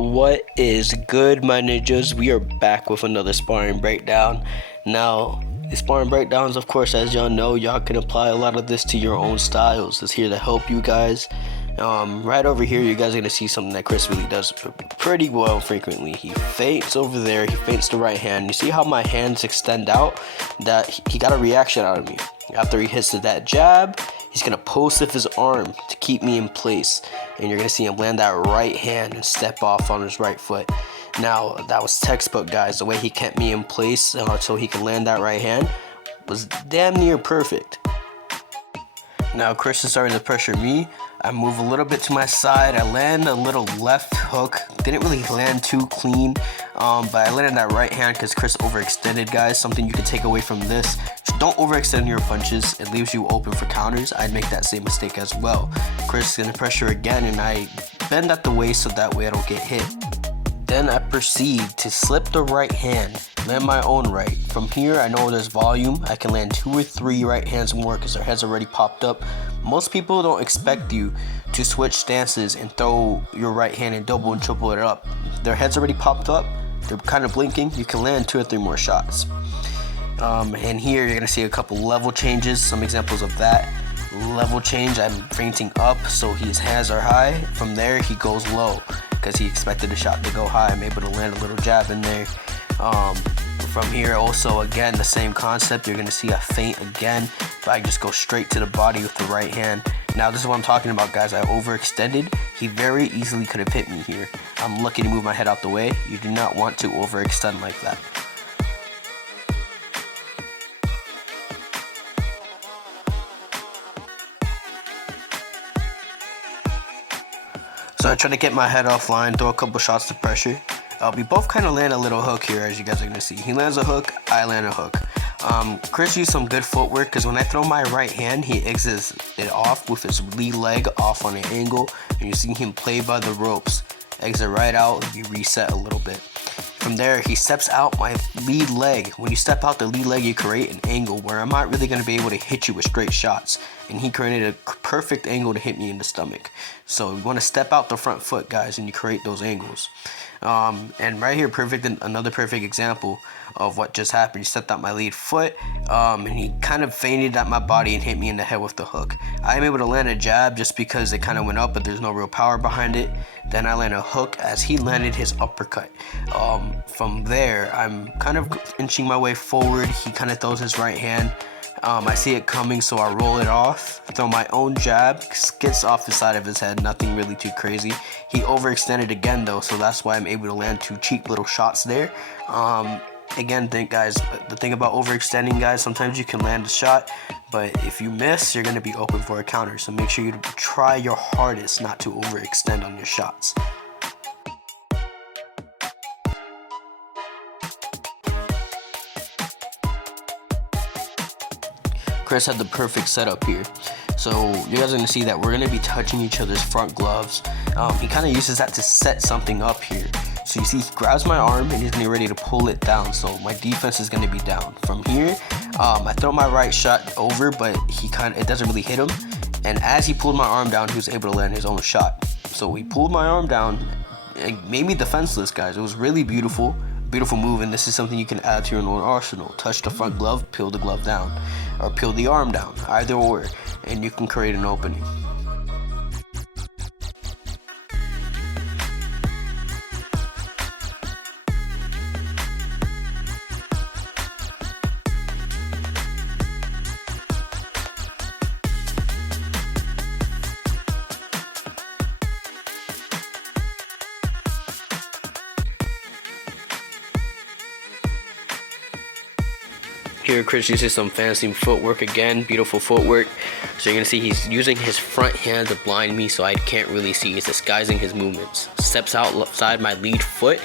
What is good, my ninjas? We are back with another sparring breakdown. Now, the sparring breakdowns, of course, as y'all know, y'all can apply a lot of this to your own styles. It's here to help you guys. Right over here, you guys are gonna see something that Chris really does pretty well frequently. He feints over there, he feints the right hand. You see how my hands extend out? That he got a reaction out of me. After he hits that jab, he's gonna post with his arm to keep me in place, and you're gonna see him land that right hand and step off on his right foot. Now, that was textbook, guys. The way he kept me in place so he could land that right hand was damn near perfect. Now Chris is starting to pressure me. I move a little bit to my side. I land a little left hook. Didn't really land too clean, but I landed that right hand because Chris overextended, guys. Something you can take away from this: just don't overextend your punches. It leaves you open for counters. I'd make that same mistake as well. Chris is gonna pressure again, and I bend at the waist so that way I don't get hit. Then I proceed to slip the right hand, land my own right. From here, I know there's volume. I can land 2 or 3 right hands more because their head's already popped up. Most people don't expect you to switch stances and throw your right hand and double and triple it up. Their head's already popped up. They're kind of blinking. You can land 2 or 3 more shots. And here you're gonna see a couple level changes. Some examples of that. Level change, I'm feinting up so his hands are high. From there, he goes low because he expected the shot to go high. I'm able to land a little jab in there. From here, also again the same concept. You're gonna see a feint again, but I just go straight to the body with the right hand. Now this is what I'm talking about, guys. I overextended. He very easily could have hit me here. I'm lucky to move my head out the way. You do not want to overextend like that. So I try to get my head offline, throw a couple shots to pressure. We both kind of land a little hook here, as you guys are going to see. He lands a hook, I land a hook. Chris used some good footwork because when I throw my right hand, he exits it off with his lead leg off on an angle. And you see him play by the ropes. Exit right out, you reset a little bit. From there, he steps out my lead leg. When you step out the lead leg, you create an angle where I'm not really going to be able to hit you with straight shots. And he created a perfect angle to hit me in the stomach. So you want to step out the front foot, guys, and you create those angles. And right here, another perfect example of what just happened. He stepped out my lead foot, and he kind of feinted at my body and hit me in the head with the hook. I am able to land a jab just because it kind of went up, but there's no real power behind it. Then I land a hook as he landed his uppercut. From there, I'm kind of inching my way forward. He kind of throws his right hand. I see it coming, so I roll it off, throw my own jab, skids off the side of his head, nothing really too crazy. He overextended again though, so that's why I'm able to land 2 cheap little shots there. Again, guys, the thing about overextending, guys, sometimes you can land a shot, but if you miss, you're going to be open for a counter. So make sure you try your hardest not to overextend on your shots. Chris had the perfect setup here. So you guys are gonna see that we're gonna be touching each other's front gloves. He kind of uses that to set something up here. So you see, he grabs my arm and he's gonna be ready to pull it down. So my defense is gonna be down. From here, I throw my right shot over, but it doesn't really hit him. And as he pulled my arm down, he was able to land his own shot. So he pulled my arm down and made me defenseless, guys. It was really beautiful. Beautiful move, and this is something you can add to your own arsenal. Touch the front glove, peel the glove down, or peel the arm down, either or, and you can create an opening. Here, Chris uses some fancy footwork again, beautiful footwork. So you're gonna see he's using his front hand to blind me so I can't really see. He's disguising his movements. Steps outside my lead foot,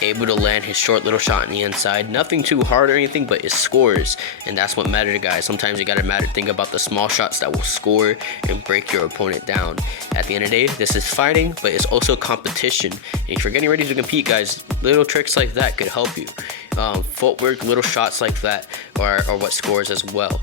able to land his short little shot on the inside. Nothing too hard or anything, but it scores, and that's what matters, guys. Sometimes you gotta think about the small shots that will score and break your opponent down. At the end of the day, this is fighting, but it's also competition. And if you're getting ready to compete, guys, little tricks like that could help you. Footwork, little shots like that are what scores as well.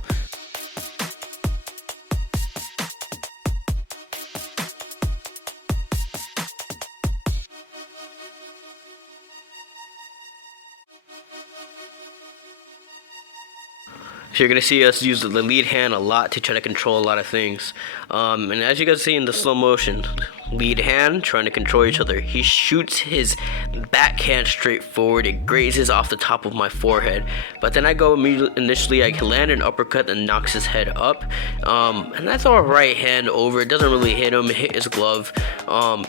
So you're gonna see us use the lead hand a lot to try to control a lot of things. And as you guys see in the slow motion, lead hand trying to control each other. He shoots his backhand straight forward. It grazes off the top of my forehead. But then I go initially, I can land an uppercut that knocks his head up. And that's our right hand over. It doesn't really hit him. It hit his glove.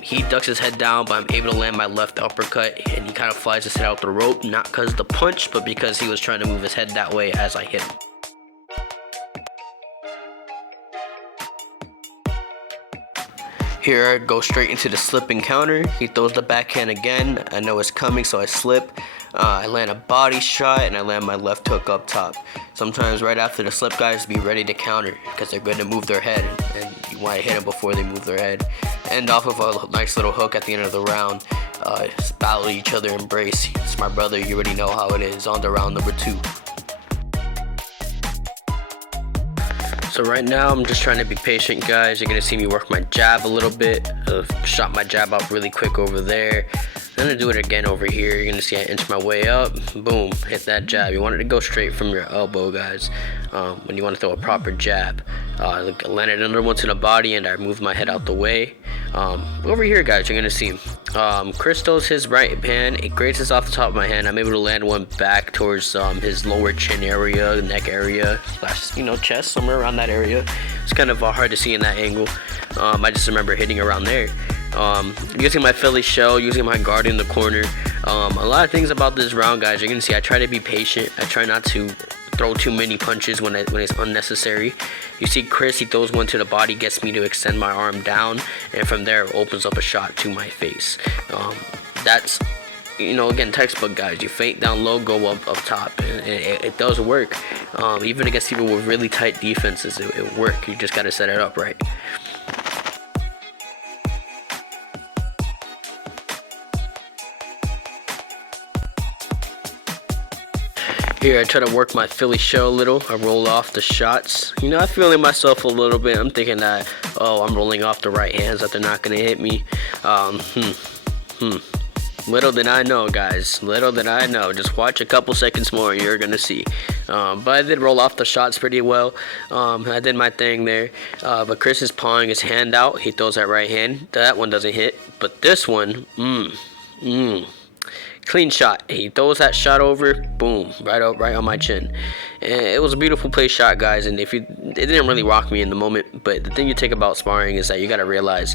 He ducks his head down, but I'm able to land my left uppercut. And he kind of flies his head out the rope. Not because of the punch, but because he was trying to move his head that way as I hit him. Here I go straight into the slip and counter. He throws the backhand again. I know it's coming, so I slip. I land a body shot and I land my left hook up top. Sometimes right after the slip, guys, be ready to counter because they're going to move their head, and you want to hit them before they move their head. End off of a nice little hook at the end of the round. Battle each other, embrace. It's my brother. You already know how it is. On to round number 2. So right now I'm just trying to be patient, guys. You're gonna see me work my jab a little bit. Shot my jab up really quick over there. I'm gonna do it again over here. You're gonna see I inch my way up, boom, hit that jab. You want it to go straight from your elbow, guys, when you want to throw a proper jab. Landed another one to the body and I moved my head out the way. Over here, guys, you're gonna see Chris throws his right hand. It grazes off the top of my hand. I'm able to land one back towards his lower chin area, neck area, slash, chest, somewhere around that area. It's kind of hard to see in that angle. I just remember hitting around there. Using my Philly shell, using my guard in the corner. A lot of things about this round, guys. You're gonna see I try to be patient. I try not to throw too many punches when it's unnecessary. You see Chris, he throws one to the body, gets me to extend my arm down, and from there opens up a shot to my face. That's, again, textbook, guys. You feint down low, go up top, and it does work. Even against people with really tight defenses, it works. You just gotta set it up right. Here I try to work my Philly shell a little. I roll off the shots. I'm feeling myself a little bit. I'm thinking that, I'm rolling off the right hands, that they're not gonna hit me. Little did I know, guys. Little did I know. Just watch a couple seconds more and you're gonna see. But I did roll off the shots pretty well. I did my thing there. But Chris is pawing his hand out. He throws that right hand. That one doesn't hit. But this one, clean shot. He throws that shot over, boom, right on my chin. And it was a beautiful play shot, guys. And it didn't really rock me in the moment. But the thing you take about sparring is that you gotta realize,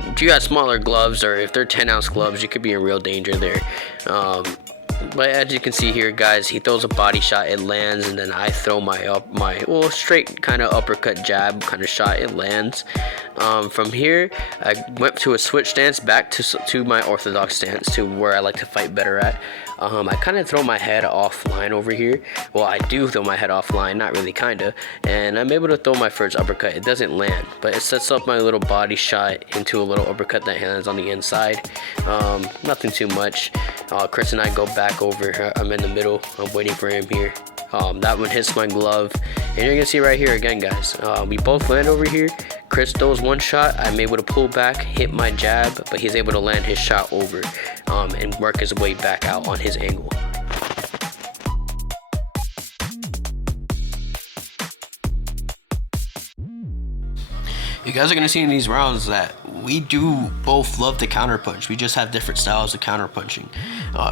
if you got smaller gloves or if they're 10-ounce gloves, you could be in real danger there. But as you can see here, guys, he throws a body shot, it lands, and then I throw my straight kind of uppercut jab kind of shot, it lands. From here, I went to a switch stance back to my orthodox stance, to where I like to fight better at. I kind of throw my head offline over here. Well, I do throw my head offline, not really, kinda. And I'm able to throw my first uppercut. It doesn't land, but it sets up my little body shot into a little uppercut that lands on the inside. Nothing too much. Chris and I go back over. I'm in the middle. I'm waiting for him here. That one hits my glove. And you're gonna see right here again, guys. We both land over here. Chris throws one shot. I'm able to pull back, hit my jab, but he's able to land his shot over and work his way back out on his angle. You guys are going to see in these rounds that we do both love to counterpunch. We just have different styles of counterpunching.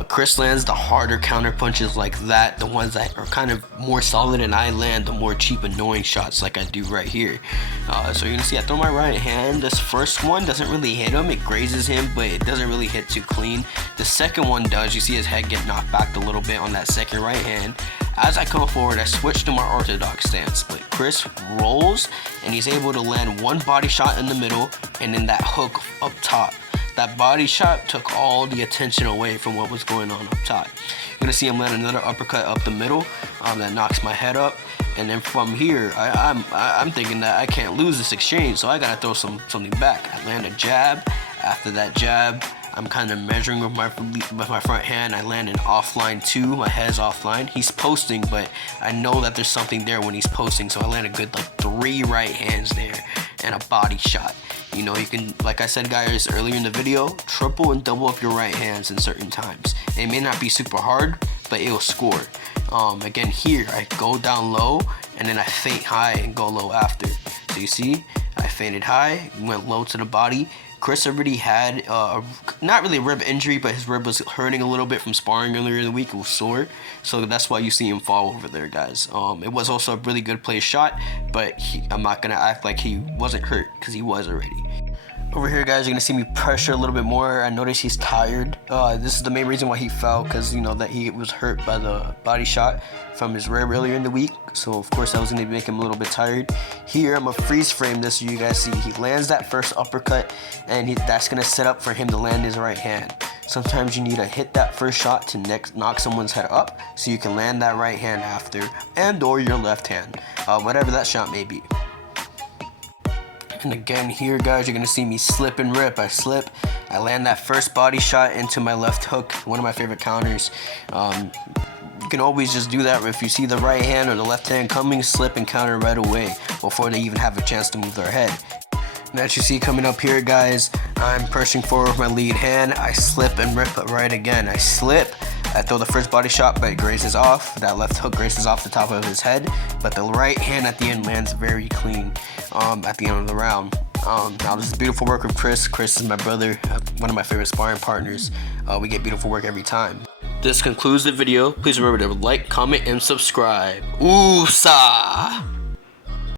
Chris lands the harder counterpunches like that, the ones that are kind of more solid, and I land the more cheap, annoying shots like I do right here. So you're going to see I throw my right hand. This first one doesn't really hit him. It grazes him, but it doesn't really hit too clean. The second one does. You see his head get knocked back a little bit on that second right hand. As I come forward, I switch to my orthodox stance, but Chris rolls and he's able to land one body shot in the middle and then that hook up top. That body shot took all the attention away from what was going on up top. You're gonna see him land another uppercut up the middle that knocks my head up, and then from here, I'm thinking that I can't lose this exchange, so I gotta throw something back. I land a jab. After that jab, I'm kind of measuring with my front hand. I land an offline 2. My head's offline. He's posting, but I know that there's something there when he's posting, so I land a good 3 right hands there and a body shot. You can, like I said, guys, earlier in the video, triple and double up your right hands in certain times. It may not be super hard, but it will score. Again here, I go down low and then I feint high and go low after. So you see, I feinted high, went low to the body. Chris already had not really a rib injury, but his rib was hurting a little bit from sparring earlier in the week. It was sore, so that's why you see him fall over there, guys. It was also a really good play shot, but I'm not gonna act like he wasn't hurt, because he was already. Over here, guys, you're gonna see me pressure a little bit more. I noticed he's tired. This is the main reason why he fell, because you know that he was hurt by the body shot from his rib earlier in the week. So of course that was gonna make him a little bit tired. Here I'm gonna freeze frame this so you guys see he lands that first uppercut, and that's gonna set up for him to land his right hand. Sometimes you need to hit that first shot to knock someone's head up, so you can land that right hand after, and or your left hand, whatever that shot may be. And again here, guys, you're gonna see me slip and rip. I slip, I land that first body shot into my left hook, one of my favorite counters. You can always just do that if you see the right hand or the left hand coming, slip and counter right away before they even have a chance to move their head. And as you see coming up here, guys, I'm pushing forward with my lead hand. I slip and rip right again. I slip, I throw the first body shot, but it grazes off. That left hook grazes off the top of his head, but the right hand at the end lands very clean at the end of the round. Now this is beautiful work with Chris. Chris is my brother, one of my favorite sparring partners. We get beautiful work every time. This concludes the video. Please remember to like, comment, and subscribe. Ooh-sa!